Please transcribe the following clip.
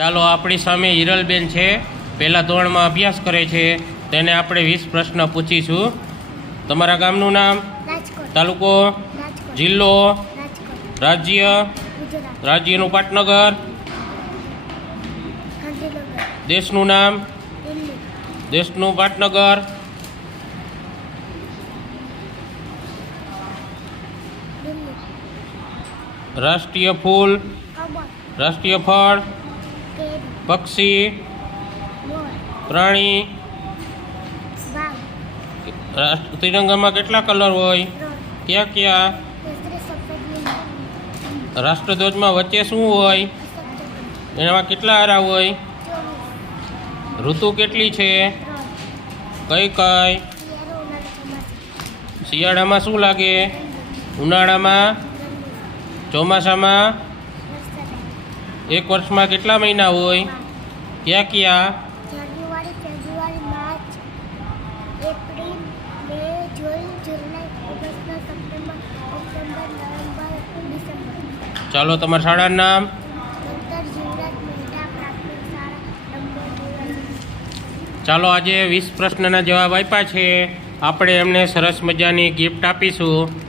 ચાલો આપણી સામે હિરલબેન છે. પહેલા ધોરણમાં અભ્યાસ કરે છે. તેને આપણે વીસ પ્રશ્ન પૂછીશું. તમારા ગામનું નામ? તાલુકો? જિલ્લો? રાજ્ય? રાજ્યનું પાટનગર? દેશનું નામ? દેશનું પાટનગર? રાષ્ટ્રીય ફૂલ? રાષ્ટ્રીય ફળ? પક્ષી, પ્રાણી ત્રિરંગામાં કેટલા કલર હોય? ક્યાં ક્યાં? રાષ્ટ્રધ્વજમાં વચ્ચે શું હોય? એનામાં કેટલા આરા હોય? ઋતુ કેટલી છે? કઈ કઈ? શિયાળામાં શું લાગે? ઉનાળામાં? ચોમાસામાં? એક વર્ષમાં કેટલા મહિના હોય? ક્યાં ક્યાં January February March April May June July August September October November December ચાલો તમારા શાળાનું નામ ચાલો આજે વીસ પ્રશ્નના જવાબ આપ્યા છે આપણે એમને સરસ મજાની ગિફ્ટ આપીશું